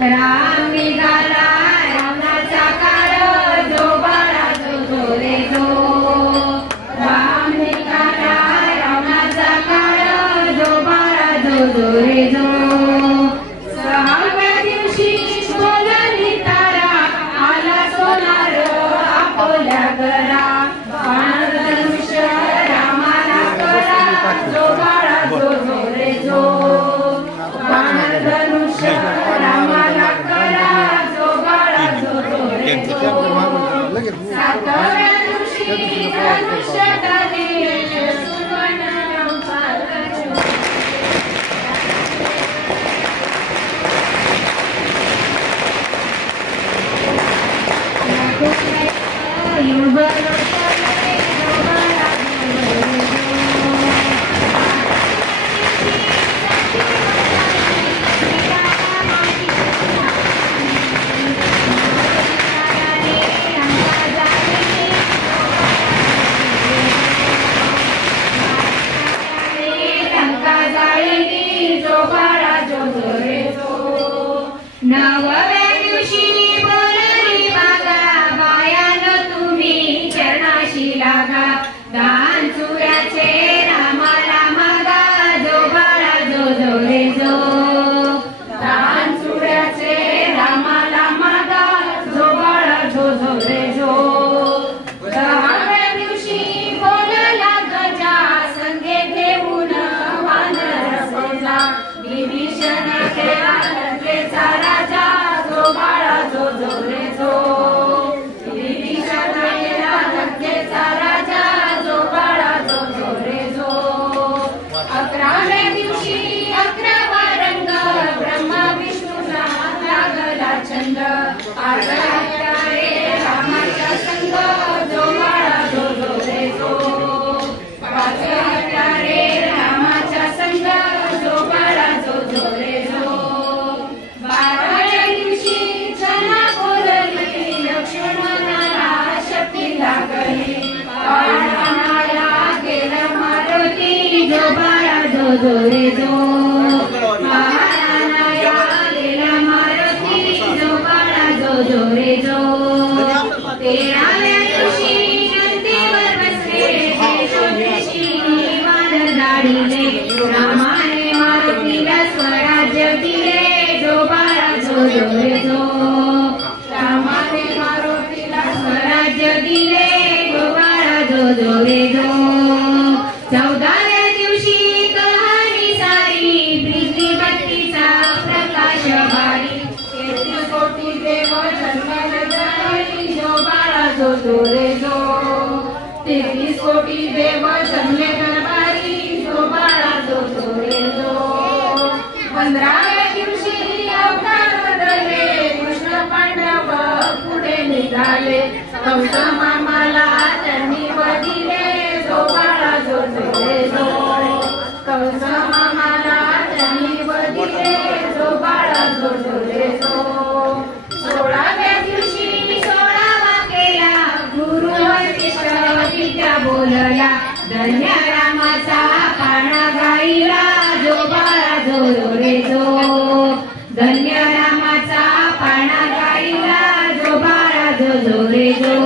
राम निघाला रावणाचा काळ जो बाळा जो रे जो राम निघाला रावणाचा काळ जो बाळा जो रे जो सहाव्या दिवशी सोनाली तारा आला सोनार आपल्या घरा धनुष्य रामाला करा जो बाळा जो रे जो धनुष्य रामाला करा जो बाळा जो रे जो सातव्या दिवशी धनुष्य धारी सुवर्ण नवव्या दिवशी बोलली मागा बायान तुम्ही चरणाशी लागा दान चुऱ्याचे रामाला मागा जो बाळा जो रे जो दान चुऱ्याचे रामाला मागा जो बाळा जो रे जो दहाव्या दिवशी बोलला गजा संगे घेऊन वानर सजा विभीषण केला राजा जो बाळा जो रे जो विभीषण केला लंकेचा राजा जो बाळा जो रे जो 11व्या दिवशी 11वा रंग ब्रह्मा विष्णूला लागला छंद आरळ्या रे रामाचा संग जो बाळा जो रे जो 5व्या रे रामाचा संग जो बाळा जो रे जो 12व्या दिवशी जना बोलली लक्ष्मणाला शक्ती लागली पाळणाला गेला मारुती जो बाळा जो रे जो पाळणाला गेला मारुती जो बाळा जो रे जो 13व्या दिवशी नंदीवर बसले यशोदेशी वानर दाढीले रामाने मारुतीला स्वराज्य दिले जो बाळा जो रे जो रामाने मारुतीला स्वराज्य दिले जो बाळा जो रे जो 14व्या दिवशी कहाणी सारी प्रीती भक्तीचा प्रकाश भारी 33 कोटी देव जन्माला जाई जो बाळा जो रे जो 33 कोटी देव जन्मे दरबारी जो बाळा जो रे जो 15व्या दिवशी अवतार बदलले कृष्ण पांडव पुढे निघाले कंस मामाला त्यांनी वदिले जो बाळा जो रे जो कंस मामाला त्यांनी वदिले जो बाळा जो रे जो 16व्या दिवशी 16वा केला गुरु वशिष्ठ विद्या बोलला धन्य रामाचा पाळणा गाईला जो बाळा जो रे जो धन्य रामाचा पाळणा गाईला जो बाळा जो रे जो